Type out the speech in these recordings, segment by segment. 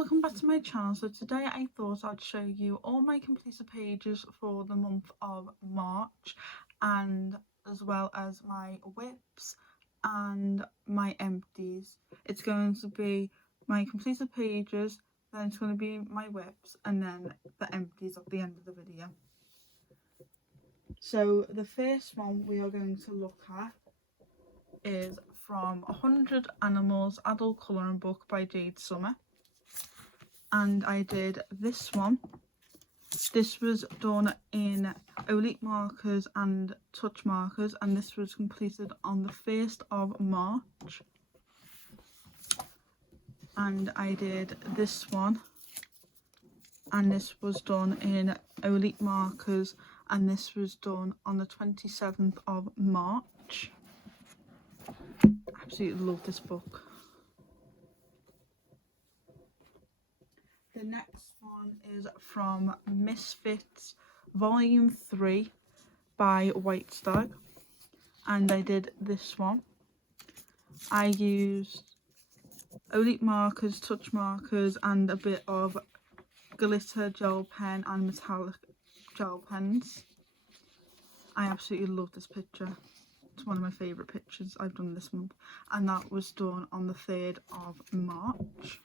welcome back to my channel. So today I thought I'd show you all my completed pages for the month of March, and as well as my whips and my empties. It's going to be my completed pages, then it's going to be my whips, and then the empties at the end of the video. So the first one we are going to look at is from 100 Animals Adult Colouring Book by Jade Summer. And I did this one. This was done in Elite markers and touch markers, and this was completed on the 1st of March. And I did this one, and this was done in Elite markers, and this was done on the 27th of March. Absolutely love this book. The next one is from Misfits Volume 3 by White Stag, and I did this one. I used Elite markers, touch markers, and a bit of glitter gel pen and metallic gel pens. I absolutely love this picture. It's one of my favourite pictures I've done this month, and that was done on the 3rd of March.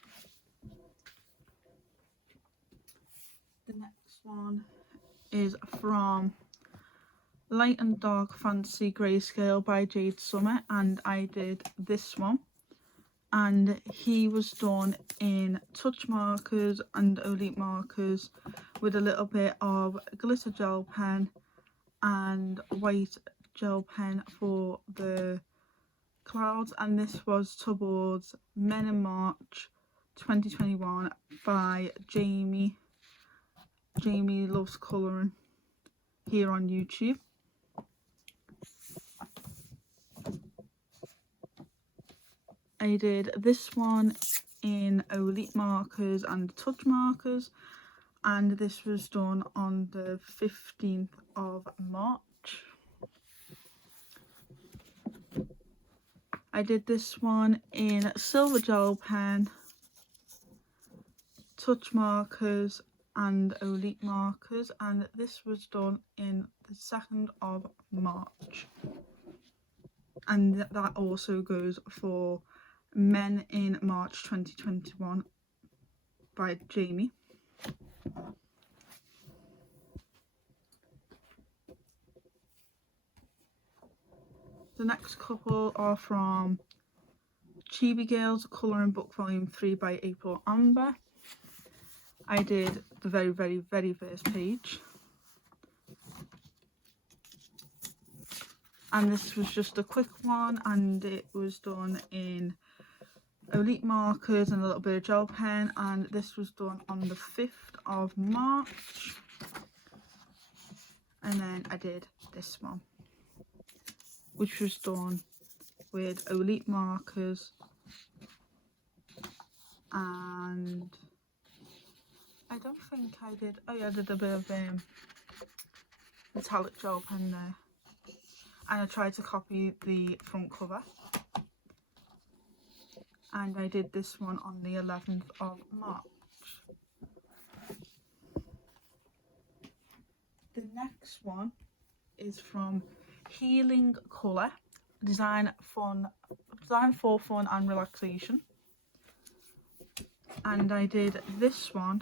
The next one is from Light and Dark Fantasy Grayscale by Jade Summer, and I did this one. And he was done in touch markers and Elite markers with a little bit of glitter gel pen and white gel pen for the clouds, and this was towards Men in March 2021 by Jamie. Jamie Loves Colouring here on YouTube. I did this one in Elite markers and touch markers, and this was done on the 15th of March. I did this one in silver gel pen, touch markers and Elite markers, and this was done in the 2nd of March. And that also goes for Men in March 2021 by Jamie. The next couple are from Chibi Girls Colouring Book Volume 3 by April Amber. I did the very first page, and this was just a quick one, and it was done in Elite markers and a little bit of gel pen, and this was done on the 5th of March. And then I did this one, which was done with Elite markers, and I don't think I did, oh yeah, I did a bit of metallic gel pen there, and I tried to copy the front cover. And I did this one on the 11th of March. The next one is from Healing Colour, Design for Fun and Relaxation. And I did this one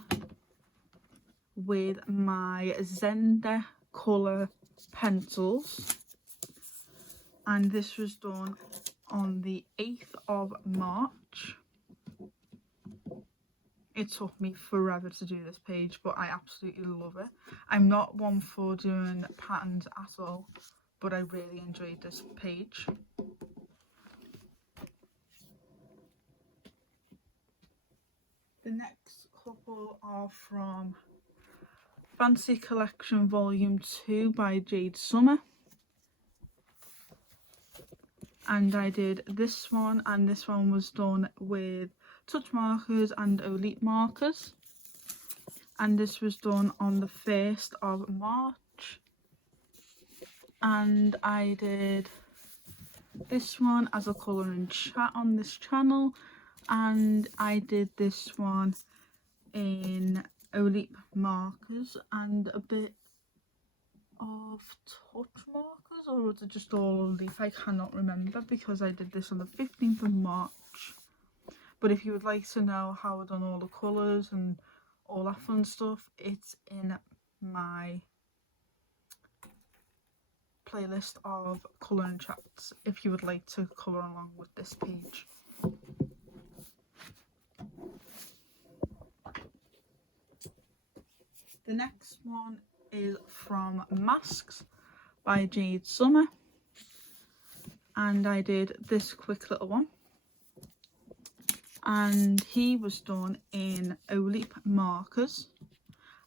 with my Zenda colour pencils, and this was done on the 8th of March. It took me forever to do this page, but I absolutely love it. I'm not one for doing patterns at all, but I really enjoyed this page. The next couple are from Fantasy Collection Volume 2 by Jade Summer. And I did this one, and this one was done with touch markers and Elite markers, and this was done on the 1st of March. And I did this one as a colouring chat on this channel, and I did this one in Olip markers and a bit of touch markers, or was it just all Olip? I cannot remember because I did this on the 15th of March. But if you would like to know how I've done all the colours and all that fun stuff, it's in my playlist of colouring chats if you would like to colour along with this page. The next one is from Masks by Jade Summer, and I did this quick little one, and he was done in Olip markers,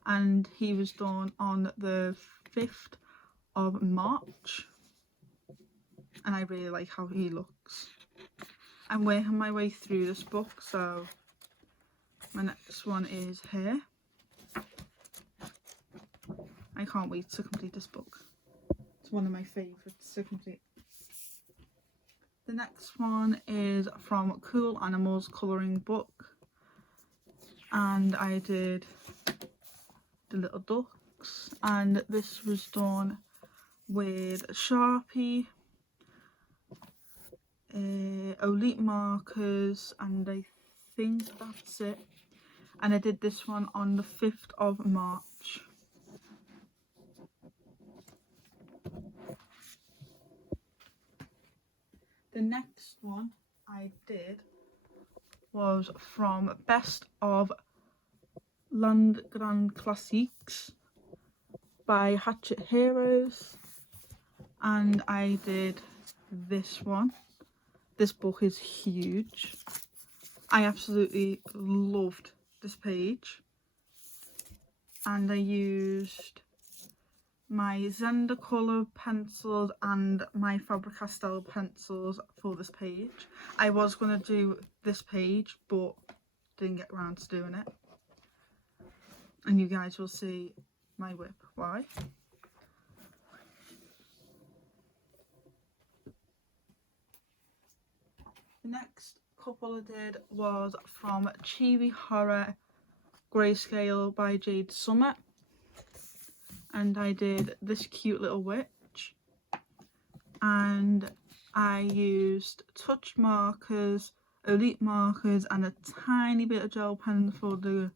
and he was done on the 5th of March, and I really like how he looks. I'm working my way through this book, so my next one is here. I can't wait to complete this book. It's one of my favourites to complete. The next one is from Cool Animals Colouring Book, and I did the little ducks, and this was done with Sharpie, Olip markers, and I think that's it. And I did this one on the 5th of March. The next one I did was from Best of Landgrand Classiques by Hatchet Heroes, and I did this one. This book is huge. I absolutely loved this page, and I used my Zendercolor pencils and my Faber-Castell pencils for this page. I was going to do this page, but didn't get around to doing it, and you guys will see my whip why. The next couple I did was from Chibi Horror Grayscale by Jade Summer, and I did this cute little witch, and I used touch markers, Olip markers, and a tiny bit of gel pen for the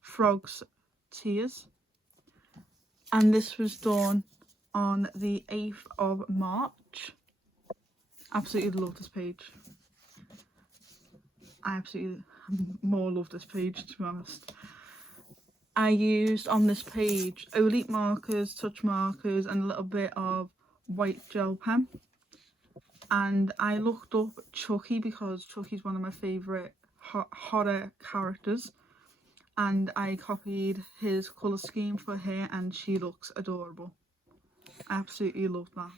frog's tears, and this was done on the 8th of March. Absolutely love this page. I absolutely more love this page, to be honest. I used on this page Olip markers, touch markers, and a little bit of white gel pen. And I looked up Chucky because Chucky's one of my favourite horror characters. And I copied his colour scheme for her, and she looks adorable. I absolutely love that.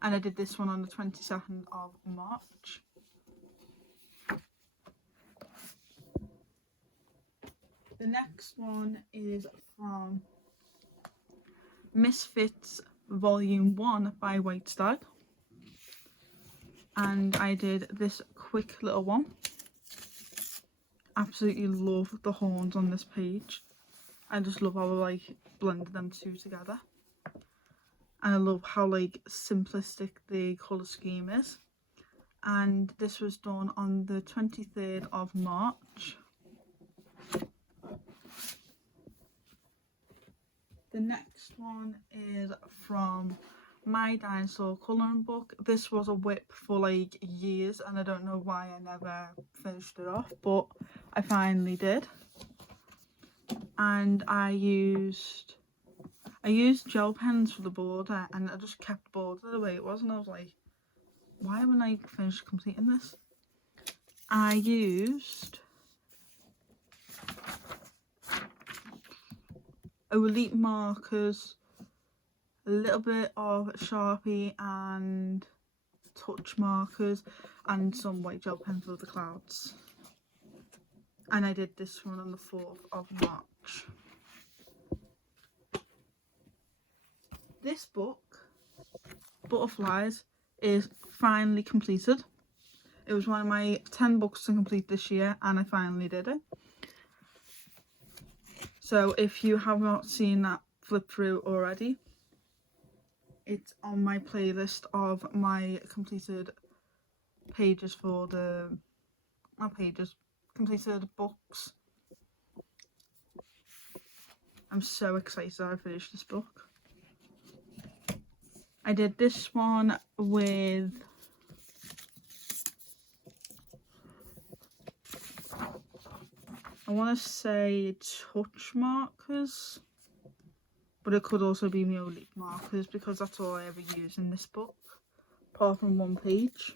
And I did this one on the 22nd of March. The next one is from Misfits Volume 1 by White Stag, and I did this quick little one. Absolutely love the horns on this page. I just love how I like blended them two together, and I love how like simplistic the colour scheme is. And this was done on the 23rd of March. The next one is from My Dinosaur Colouring Book. This was a whip for like years, and I don't know why I never finished it off, but I finally did. And I used gel pens for the border, and I just kept the border the way it was, and I was like, why haven't I finished completing this? I used Olip markers, a little bit of Sharpie and touch markers, and some white gel pen for the clouds. And I did this one on the 4th of March. This book, Butterflies, is finally completed. It was one of my 10 books to complete this year, and I finally did it. So if you have not seen that flip through already, it's on my playlist of my completed pages for the, not pages, completed books. I'm so excited I finished this book. I did this one with I want to say touch markers, but it could also be Mio markers because that's all I ever use in this book, apart from one page.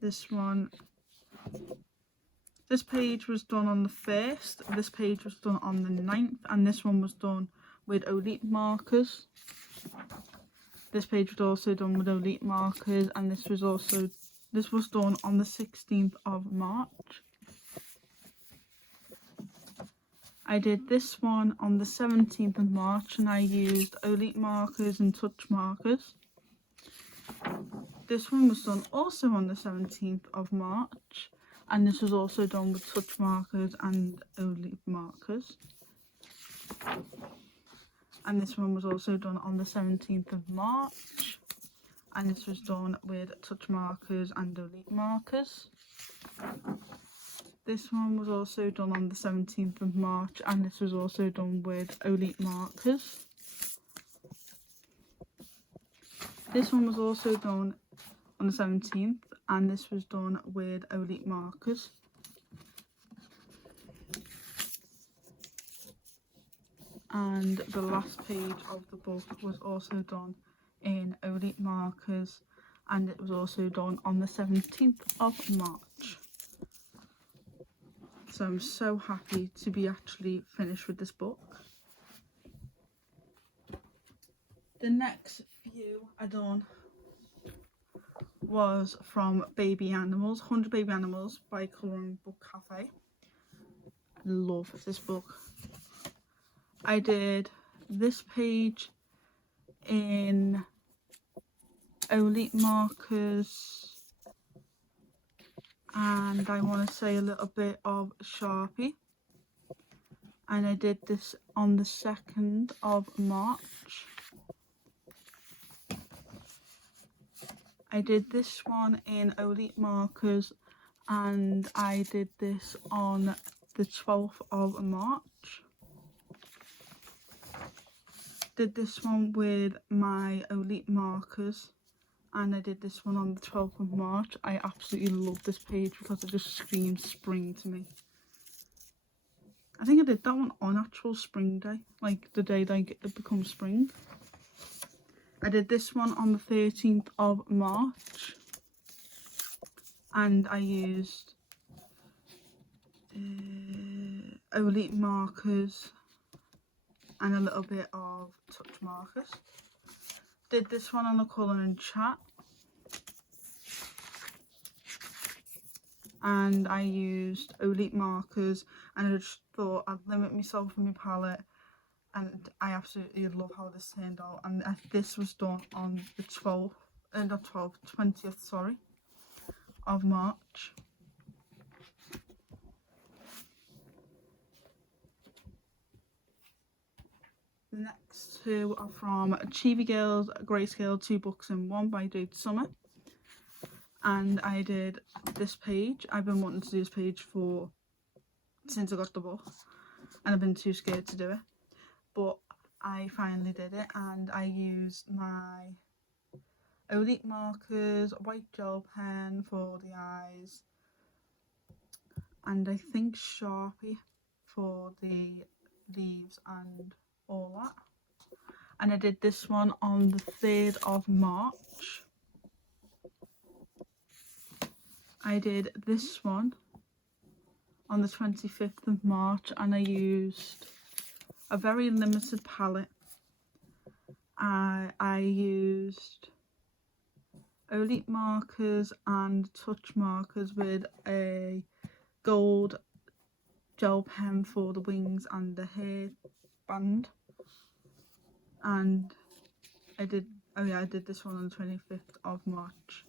This page was done on the 1st, this page was done on the 9th, and this one was done with Olite markers. This page was also done with Olite markers, and this was done on the 16th of March. I did this one on the 17th of March, and I used Olite markers and touch markers. This one was done also on the 17th of March, and this was also done with touch markers and Olite markers. And this one was also done on the 17th of March, and this was done with touch markers and Olite markers. This one was also done on the 17th of March, and this was also done with Olite markers. This one was also done on the 17th, and this was done with Olite markers. And the last page of the book was also done in Olite markers, and it was also done on the 17th of March. So I'm so happy to be actually finished with this book. The next few I done was from Baby Animals, 100 Baby Animals by Colouring Book Cafe. I love this book. I did this page in Olite markers, and I want to say a little bit of Sharpie, and I did this on the 2nd of March. I did this one in Olite markers, and I did this on the 12th of March. Did this one with my Olite markers, and I did this one on the 12th of March. I absolutely love this page because it just screams spring to me. I think I did that one on actual spring day, like the day that it becomes spring. I did this one on the 13th of March, and I used Olite markers and a little bit of touch markers. Did this one on the colouring chat, and I used Olite markers, and I just thought I'd limit myself with my palette, and I absolutely love how this turned out. And this was done on the 20th of March. The next two are from Chibi Girls Grayscale 2 Books in 1 by Jade Summer. And I did this page. I've been wanting to do this page since I got the book, and I've been too scared to do it. But I finally did it, and I used my Olite markers, white gel pen for the eyes, and I think Sharpie for the leaves and all that. And I did this one on the 3rd of March. I did this one on the 25th of March, and I used a very limited palette. I used Olite markers and touch markers with a gold gel pen for the wings and the hair band. And I did this one on the 25th of March.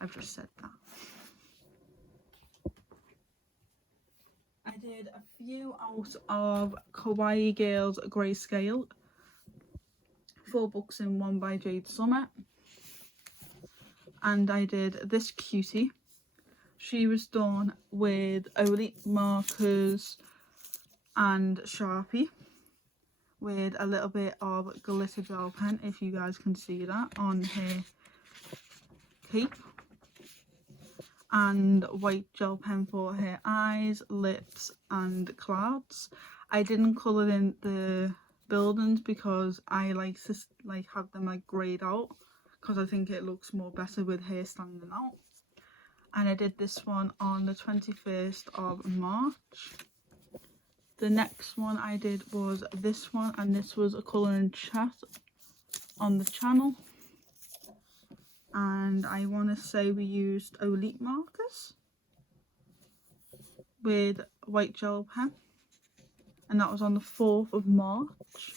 I've just said that. I did a few out of Kawaii Girls Grayscale, 4 books in one by Jade Summit. And I did this cutie. She was done with Olite markers and Sharpie with a little bit of glitter gel pen, if you guys can see that, on her cape, and white gel pen for her eyes, lips and clouds. I didn't colour in the buildings because I like to have them like greyed out, because I think it looks more better with hair standing out. And I did this one on the 21st of March. The next one I did was this one, and this was a colouring chat on the channel. And I want to say we used Olite markers with white gel pen, and that was on the 4th of March.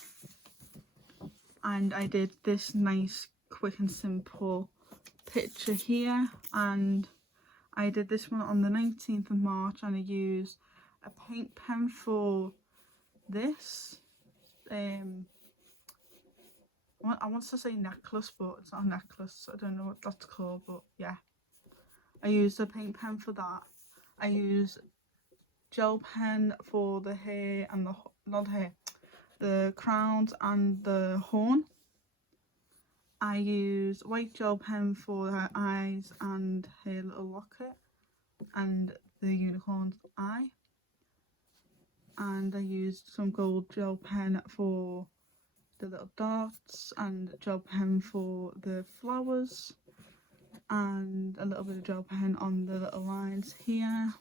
And I did this nice quick and simple picture here, and I did this one on the 19th of March, and I used a paint pen for this. I want to say necklace, but it's not a necklace. I don't know what that's called, but yeah. I used a paint pen for that. I used gel pen for the hair and the crowns and the horn. I used white gel pen for her eyes and her little locket and the unicorn's eye. And I used some gold gel pen for the little dots and gel pen for the flowers, and a little bit of gel pen on the little lines here.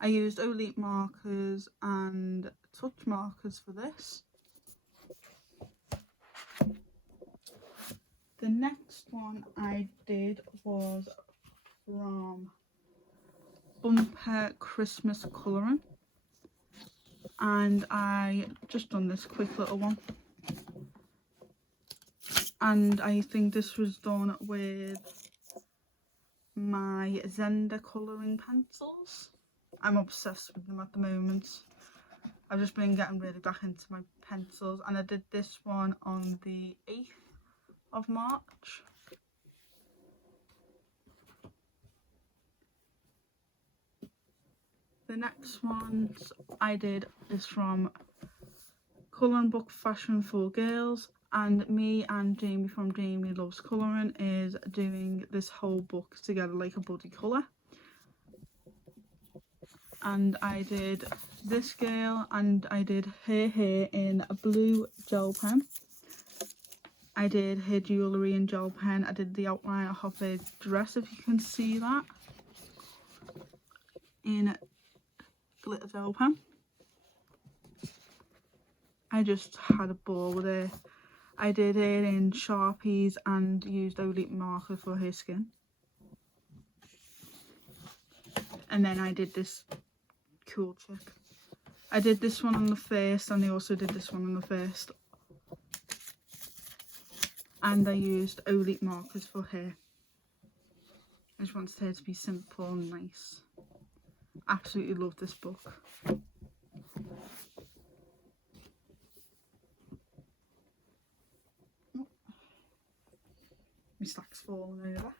I used Olite markers and touch markers for this. The next one I did was from Bumper Christmas Colouring, and I just done this quick little one, and I think this was done with my Zenda colouring pencils. I'm obsessed with them at the moment. I've just been getting really back into my pencils, and I did this one on the 8th of March. The next ones I did is from Colouring Book Fashion for Girls, and me and Jamie from Jamie Loves Colouring is doing this whole book together like a buddy colour. And I did this girl, and I did her hair in a blue gel pen. I did her jewellery in gel pen. I did the outline of her dress, if you can see that, in glitter gel pen. I just had a ball with it. I did it in Sharpies and used Olite marker for her skin. And then I did this cool chick. I did this one on the 1st, and I also did this one on the 1st. And I used Olite markers for her. I just wanted her to be simple and nice. Absolutely love this book. My stack's falling over.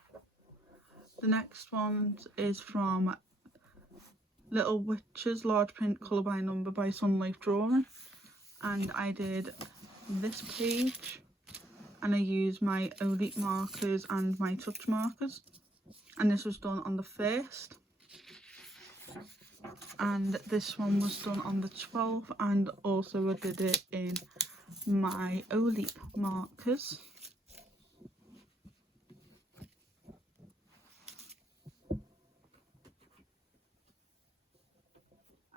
The next one is from Little Witches Large Print Colour by Number by Sun Life Drawing, and I did this page, and I used my Olite markers and my touch markers, and this was done on the 1st, and this one was done on the 12th, and also I did it in my Olite markers.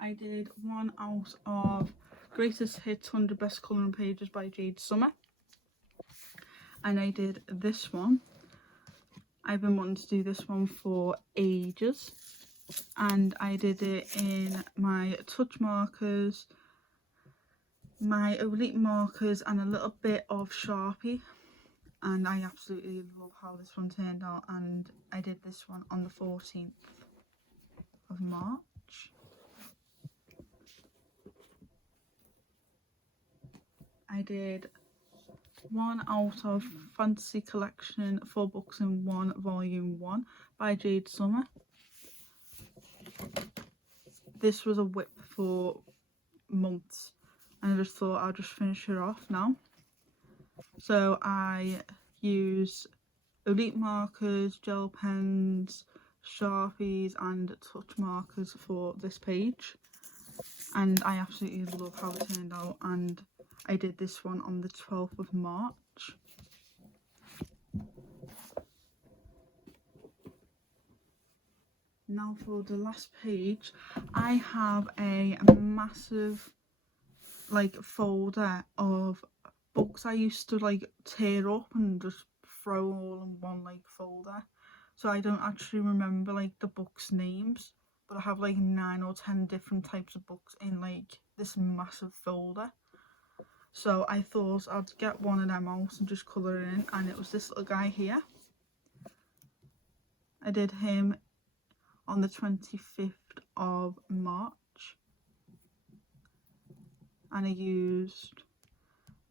I did one out of Greatest Hits 100 Best Colouring Pages by Jade Summit, and I did this one. I've been wanting to do this one for ages, and I did it in my touch markers, my Olite markers and a little bit of Sharpie, and I absolutely love how this one turned out. And I did this one on the 14th of March. I did 1 out of Fantasy Collection 4 Books in 1 Volume 1 by Jade Summer. This was a whip for months and I just thought I'll just finish it off now. So I use Elite markers, gel pens, Sharpies and touch markers for this page, and I absolutely love how it turned out, and I did this one on the 12th of March. Now for the last page, I have a massive folder of books I used to tear up and just throw all in one folder. So I don't actually remember the books' names, but I have 9 or 10 different types of books in this massive folder. So I thought I'd get one of them out and just colour it in, and it was this little guy here. I did him on the 25th of March, and I used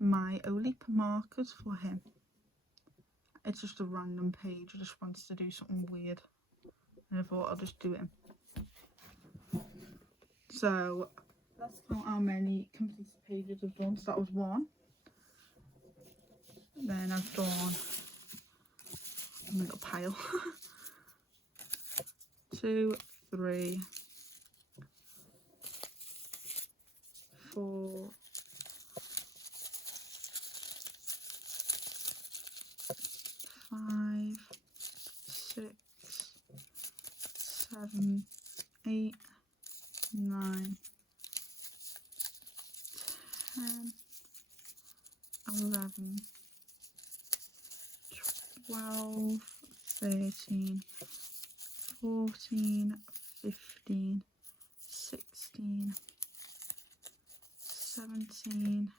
my Olip markers for him. It's just a random page, I just wanted to do something weird and I thought I'll just do it. So let's count how many completed pages I've done. So that was 1. Then I've done a little pile. 2, 3, 4, 5, 6, 7, 8, 9, 10, 11, 12, 13, 14, 15, 16, 17,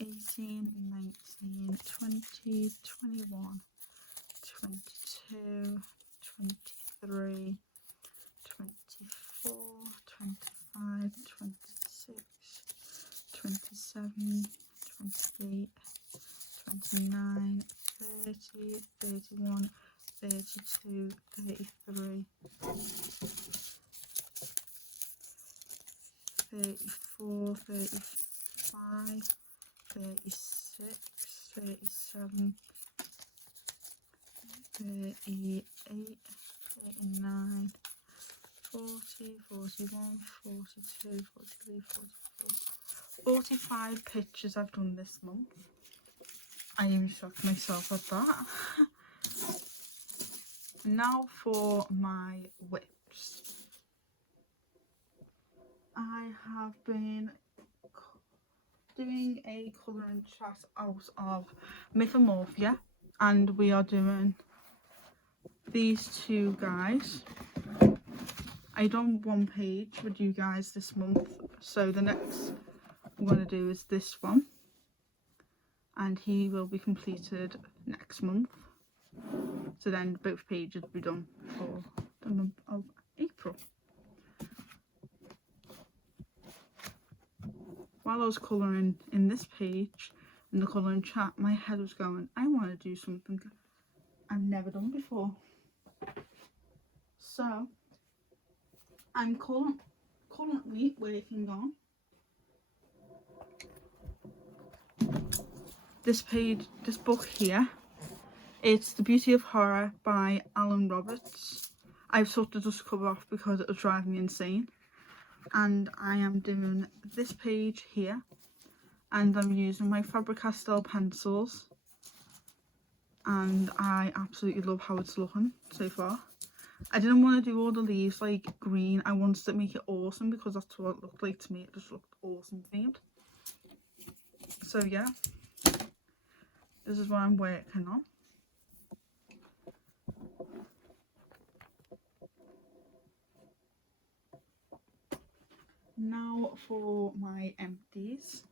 18, 19, 20, 21, 22, 23, 24, 25, 26, 27, 28, 29, 30, 31, 32, 33, 34, 35, 36, 37, 38, 39, 40, 41, 42, 43, 44, 45 pictures I've done this month. I even shocked myself at that. Now for my whips. I have been doing a colouring chat out of Mythomorphia, and we are doing these two guys. I done 1 page with you guys this month, so the next I'm going to do is this one, and he will be completed next month. So then both pages will be done for the month of April. While I was colouring in this page, in the colouring chat, my head was going, I want to do something I've never done before. So I'm currently working on this book here. It's The Beauty of Horror by Alan Roberts. I've sort of just covered off because it was driving me insane. And I am doing this page here, and I'm using my Faber-Castell pencils, and I absolutely love how it's looking so far. I didn't want to do all the leaves green. I wanted to make it awesome because that's what it looked like to me. It just looked awesome themed. So yeah, this is what I'm working on. Now for my empties.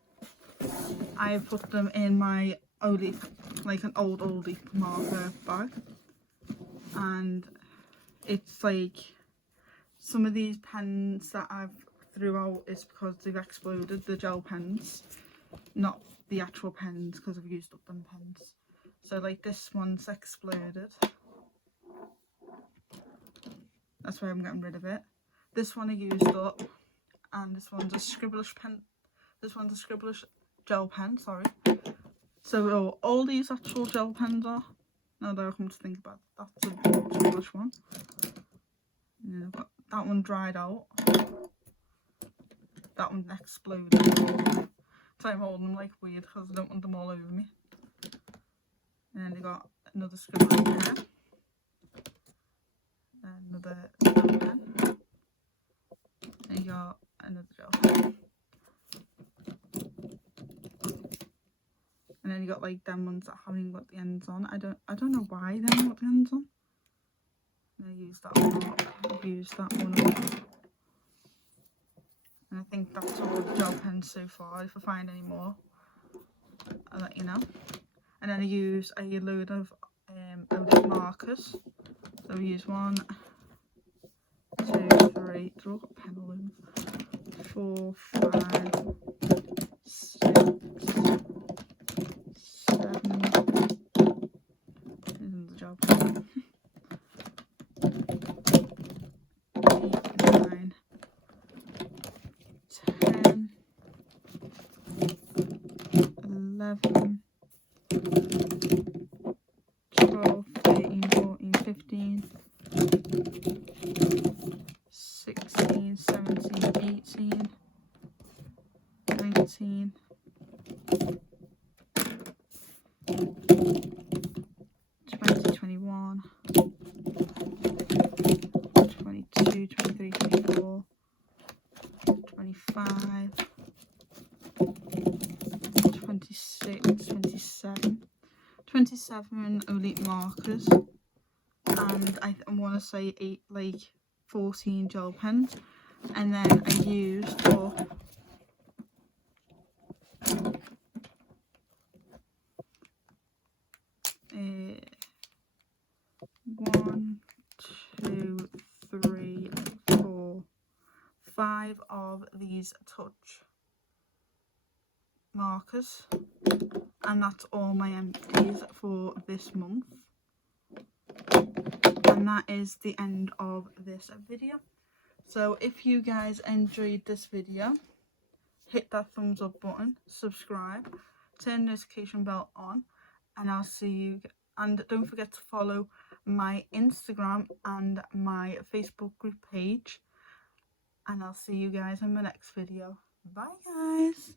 I put them in my Olip, an old Olip marker bag, and it's some of these pens that I've threw out is because they've exploded, the gel pens, not the actual pens, because I've used up them pens. So like this one's exploded. That's why I'm getting rid of it. This one I used up, and this one's a Scribblish pen. This one's a Scribblish gel pen, sorry. So all these actual gel pens are, now that I come to think about it, that's a Scribblish one. And then I've got that one dried out. That one exploded. So I'm holding them like weird because I don't want them all over me. And then I got another Scribblish pen. Another gel pen. And you got another gel pen. And then you got like them ones that haven't got the ends on. I don't know why they haven't got the ends on. And I used that one up. I've used that one up. And I think that's all the gel pens so far. If I find any more, I'll let you know. And then I use a load of Olip markers. So we use 1, 2, 3, throw a pen balloons, 4, 5, 6, 7. Isn't the job? 8, 9, 10, 11, 12, 13, 14, 15, 16, 17, 18, 19, 20, 21, 22, 23, 24, 25, 26, 27 Olip markers, and I want to say 14 gel pens, and then I used up 1, 2, 3, 4, 5 of these touch markers, and that's all my empties for this month. And that is the end of this video. So if you guys enjoyed this video, hit that thumbs up button, subscribe, turn the notification bell on, and I'll see you. And don't forget to follow my Instagram and my Facebook group page, and I'll see you guys in my next video. Bye guys.